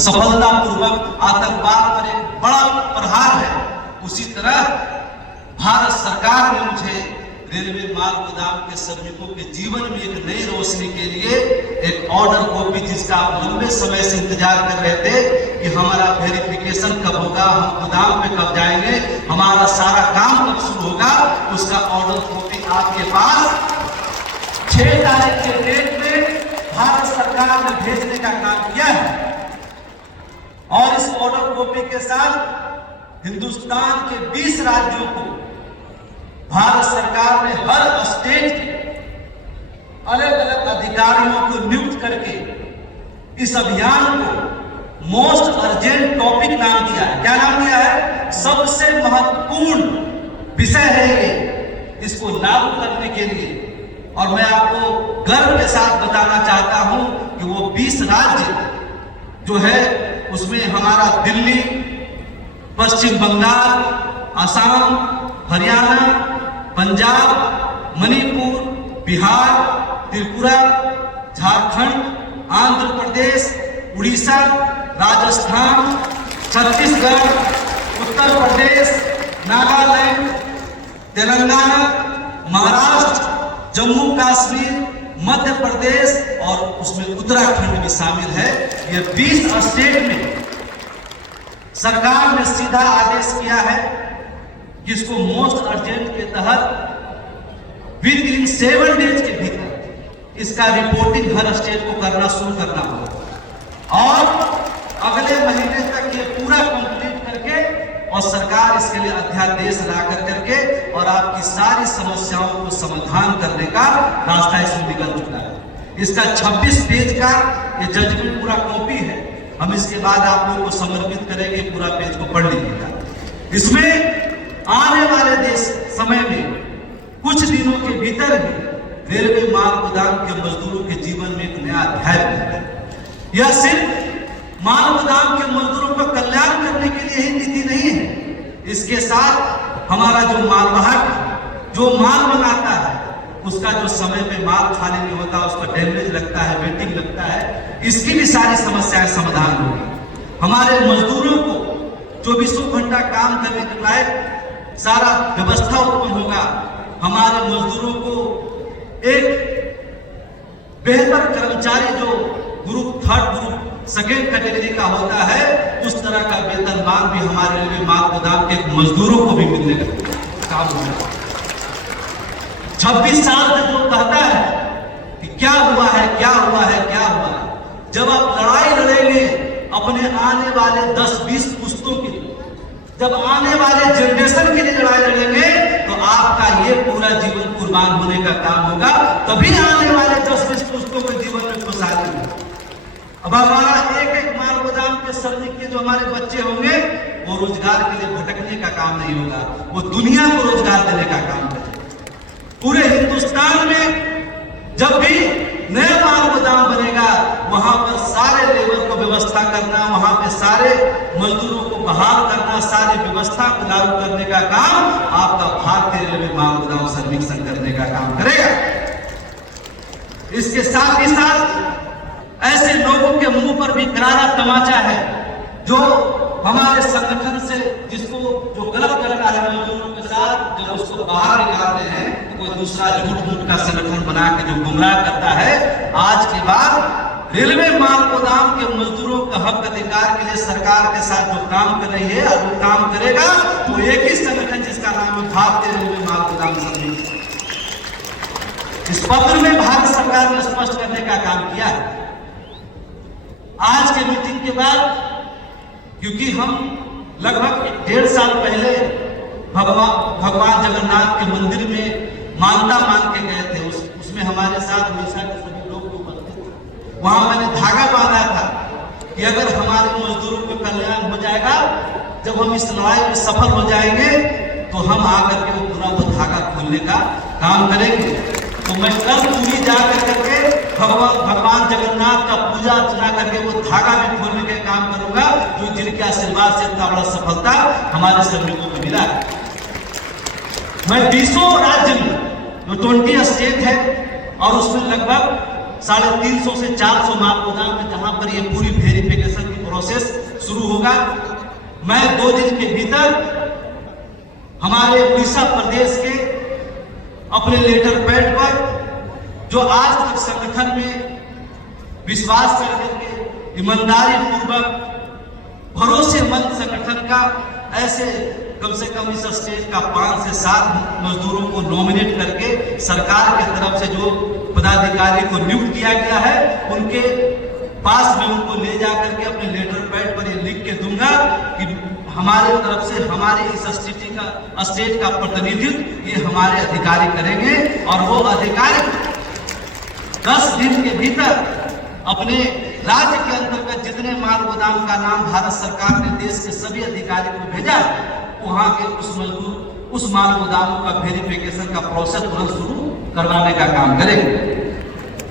सफलतापूर्वक आतंकवाद पर एक बड़ा प्रहार है, उसी तरह भारत सरकार ने मुझे रेलवे माल गोदाम के श्रमिकों के जीवन में एक नई रोशनी के लिए एक ऑर्डर कॉपी, जिसका आप लंबे समय से इंतजार कर रहे थे कि हमारा वेरिफिकेशन कब होगा, हम गोदाम पे कब जाएंगे, हमारा सारा काम कब शुरू होगा, उसका ऑर्डर कॉपी आपके पास 6 तारीख के डेट में भारत सरकार ने भेजने का काम किया है। और इस ऑर्डर कॉपी के साथ हिंदुस्तान के 20 राज्यों को भारत सरकार ने हर स्टेट के अलग अलग अधिकारियों को नियुक्त करके इस अभियान को मोस्ट अर्जेंट टॉपिक नाम दिया है। क्या नाम दिया है? सबसे महत्वपूर्ण विषय है ये, इसको लागू करने के लिए। और मैं आपको गर्व के साथ बताना चाहता हूं कि वो 20 राज्य जो है उसमें हमारा दिल्ली, पश्चिम बंगाल, असम, हरियाणा, पंजाब, मणिपुर, बिहार, त्रिपुरा, झारखंड, आंध्र प्रदेश, उड़ीसा, राजस्थान, छत्तीसगढ़, उत्तर प्रदेश, नागालैंड, तेलंगाना, महाराष्ट्र, जम्मू कश्मीर, मध्य प्रदेश और उसमें उत्तराखंड भी शामिल है। ये 20 स्टेट में सरकार ने सीधा आदेश किया है कि इसको मोस्ट अर्जेंट के तहत विद इन 7 डेज के भीतर इसका रिपोर्टिंग हर स्टेट को करना शुरू करना होगा और अगले महीने तक ये पूरा कंप्लीट करके और सरकार इसके लिए अध्यादेश ला करके और आपकी सारी समस्याओं को समाधान करने का रास्ता इसमें निकल चुका है। इसका 26 पेज का ये जजमेंट पूरा कॉपी है, हम इसके बाद आप लोगों को समर्पित करेंगे, पूरा पेज को पढ़ लीजिएगा। इसमें आने वाले समय में कुछ दिनों के भीतर ही रेलवे माल गोदाम के मजदूरों के जीवन में एक नया अध्याय बनेगा। यह सिर्फ माल गोदाम के मजदूरों का कल्याण करने के लिए ही नीति नहीं है, इसके साथ हमारा जो मालवाहक जो माल मंगाता है उसका जो समय पे माल खाली नहीं होता, उसका डैमेज लगता है, वेटिंग लगता है, इसकी भी सारी समस्याएं समाधान होगी। हमारे मजदूरों को 24 घंटा काम करने के लायक सारा व्यवस्था उत्पन्न होगा। हमारे मजदूरों को एक बेहतर कर्मचारी जो group 3rd group 2nd category का होता है, उस तरह का वेतनमान भी हमारे रेलवे माल गोदाम के मजदूरों को भी मिलने का काम होगा। 26 साल तक जो कहता है कि क्या हुआ है, क्या हुआ है, क्या हुआ है, जब आप लड़ाई लड़ेंगे अपने आने वाले 10-20 पुश्तों के लिए, जब आने वाले जनरेशन के लिए लड़ाई लड़ेंगे तो आपका ये पूरा जीवन कुर्बान होने का काम होगा, तभी आने वाले 10-20 पुश्तों के जीवन में खुशहाली होगी। अब हमारा एक माल गोदाम के श्रमिक के जो हमारे बच्चे होंगे वो रोजगार के लिए भटकने का काम नहीं होगा, वो दुनिया को रोजगार देने का काम करेगा। पूरे हिंदुस्तान में जब भी नया माल गोदाम बनेगा वहां पर सारे लेबर को व्यवस्था करना, वहां पे सारे मजदूरों को बहाल करना, सारी व्यवस्था को लागू करने का काम आपका भारतीय रेलवे माल गोदाम श्रमिक संघ करने का काम करेगा। इसके साथ ही साथ ऐसे लोगों के मुंह पर भी करारा तमाचा है जो हमारे संगठन से जिसको जो गलत करता है मजदूरों के साथ, जब उसको बाहर निकालते हैं तो कोई दूसरा झूठ का संगठन बना के जो गुमराह करता है। आज के बाद रेलवे माल गोदाम के मजदूरों का हक अधिकार के लिए सरकार के साथ जो काम कर रही है और वो काम करेगा वो एक ही संगठन जिसका नाम है भारतीय रेलवे माल गोदाम समिति। इस पत्र में भारत सरकार ने स्पष्ट करने का काम किया है। आज के मीटिंग के बाद, क्योंकि हम लगभग 1.5 साल पहले भगवान जगन्नाथ के मंदिर में मानता मान के गए थे, उसमें हमारे साथ उड़ीसा के सभी लोग उपस्थित थे। वहां मैंने धागा बांधा था कि अगर हमारे मजदूरों का कल्याण हो जाएगा, जब हम इस लड़ाई में सफल हो जाएंगे तो हम आकर के वो धागा खोलने का काम करेंगे। तो मैं कल पूरी जाकर करके भगवान जगन्नाथ का पूजा अर्चना करके वो धागा भी खोलने के काम करूंगा, जो जिनके आशीर्वाद से इतना बड़ा सफलता हमारे श्रमिकों को मिला है। मैं 20 राज्य में जो 20 स्टेट है और उसमें लगभग 350 से 400 माल गोदाम में जहां पर ये पूरी वेरिफिकेशन की प्रोसेस शुरू होगा। मैं 2 दिन के भीतर हमारे उड़ीसा प्रदेश के अपने लेटर पैड पर, जो आज तक संगठन में विश्वास कर करके ईमानदारी पूर्वक भरोसेमंद संगठन का ऐसे कम से कम इस स्टेट का 5 से 7 मजदूरों को नॉमिनेट करके सरकार के तरफ से जो पदाधिकारी को नियुक्त किया गया है उनके पास में उनको ले जाकर के अपने लेटर पैड पर ये लिख के दूंगा कि हमारे तरफ से हमारे इस स्टेट का प्रतिनिधित्व ये हमारे अधिकारी करेंगे और वो अधिकारी 10 दिन के भीतर अपने राज्य के अंतर्गत जितने माल गोदाम का नाम भारत सरकार ने देश के सभी अधिकारी को भेजा, वहां के उस माल गोदामों का वेरिफिकेशन का प्रोसेस तुरंत शुरू करवाने का काम करेंगे।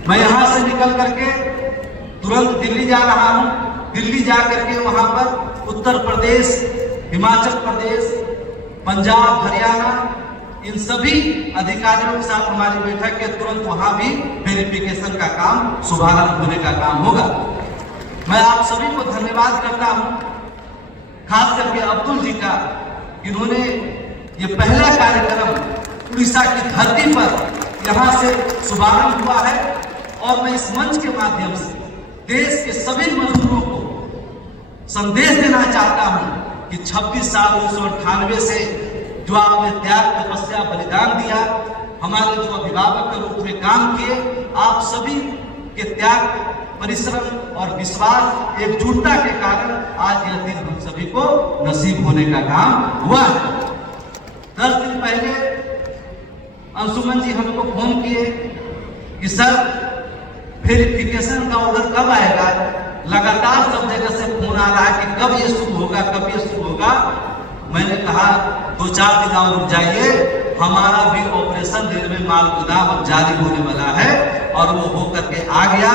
मैं यहां से निकल करके तुरंत दिल्ली जा रहा हूं। दिल्ली जा करके वहां पर उत्तर प्रदेश, हिमाचल प्रदेश, पंजाब, हरियाणा, इन सभी अधिकारियों के साथ हमारी बैठक के तुरंत वहां भी वेरिफिकेशन का काम शुभारंभ होने का काम होगा। मैं आप सभी को धन्यवाद करता हूं, खास करके अब्दुल जी का, इन्होंने ये पहला कार्यक्रम उड़ीसा की धरती पर यहां से शुभारंभ हुआ है और मैं इस मंच के माध्यम से देश के सभी मजदूरों को संदेश देना चाहता हूं कि 26 साल 1998 से जो आपने त्याग, तपस्या, बलिदान दिया, हमारे जो अभिभावक के रूप में काम किए, आप सभी के त्याग, परिश्रम और विश्वास, एकजुटता के कारण आज यह दिन हम सभी को नसीब होने का काम हुआ है। 10 दिन पहले अंशुमन जी हमको फोन किए कि सर वेरिफिकेशन का ऑर्डर कब आएगा। लगातार सब जगह से फोन आ रहा है कि कब ये शुरू होगा, कब ये शुरू होगा। मैंने कहा 2-4 दिन और रुक जाइए, हमारा भी ऑपरेशन रेलवे माल गोदाम अब जारी होने वाला है और वो होकर के आ गया।